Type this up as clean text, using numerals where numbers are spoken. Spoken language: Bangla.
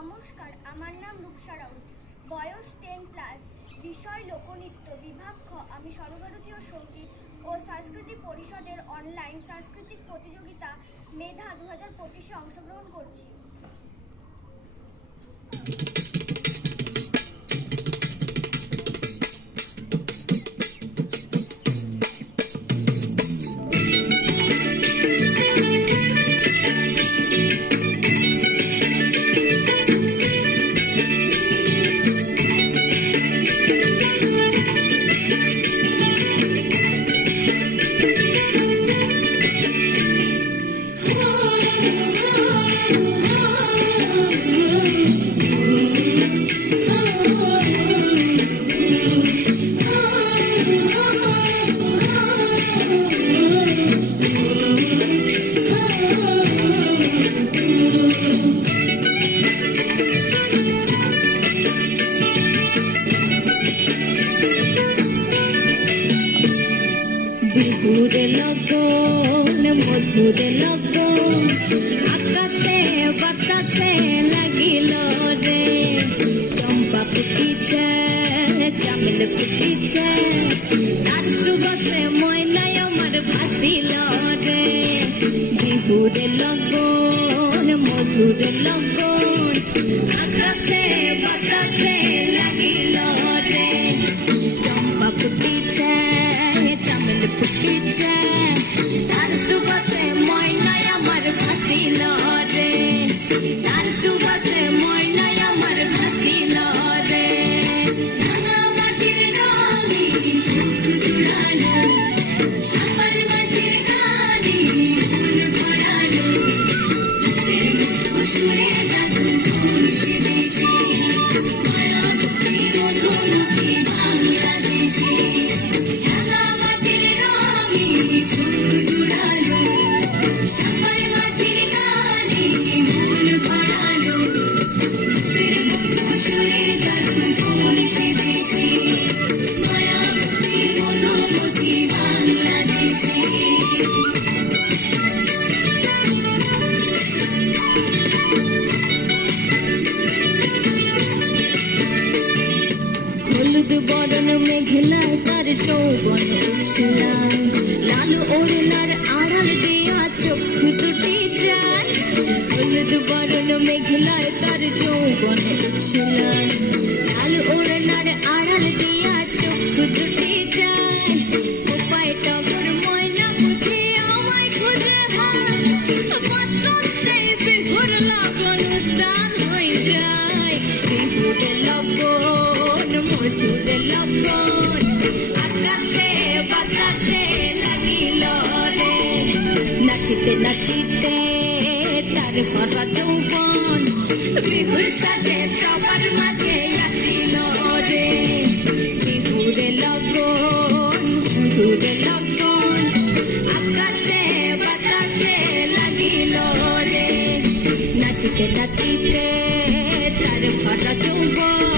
নমস্কার, আমার নাম রূপসা রাউত। বয়স 10+, বিষয় লোকনৃত্য, বিভাগ খ। আমি সর্বভারতীয় সঙ্গীত ও সাংস্কৃতিক পরিষদের অনলাইন সাংস্কৃতিক প্রতিযোগিতা মেধা 2025-এ অংশগ্রহণ করছি। বিহুরে লগন মধুরে লগন আকাশে বাতাসে লাগিল রে চম্পা ফুটিছে চামেল ফুটিছে তার সুবাসে ময়নায় আমার ভাসিল রে বিহুরে লগন মধুরে লগন আকাশে বাতাসে লাগিল রে চম্পা ফুটিছে চামেল ফুটিছে তার সুবাসে ময়নায় আমার ভাসিল রে তার সুবাসে ময়নায় আমার ভাসিল রে রাঙা মাটির রঙে চোখ জুড়ালো সাফার মাঝের গানে ফুল ভরালো ফুলের মতো সুরে জাদু সে দেশে মায়া ভক্তি মধুমতি বাংলাদেশে চোখ জুড়ালো সাফার মাঝের গানে ফুল ভরালো ফুলের মতো সুরের জাদু সে দেশে মায়া ভক্তি মধুমতি বাংলাদেশে হলুদ বরণ মেঘলায় তার যৌবন উছলায় লাল ওড়নার আড়াল দিয়া চোখ দুটি যায় হলুদ বরণ মেঘলায় তার যৌবন উছলায় লাল ওড়নার আড়াল দিয়া চোখ দুটি যায় কোপায় টগর ময়না বুঝে আমায় খুঁজে হয় বসন্তে বিহুর লগন তাল হয়ে যায় বিহুরে লগন মধুরে লগন আকাশে বাতাসে লাগিল রে নাচিতে নাচিতে তার ভরা যৌবন বিহুর সাজে সবার মাঝে আসিল রে বিহুরে লগন মধুরে লগন আকাশে বাতাসে লাগিল রে নাচিতে নাচিতে তার ভরা যৌবন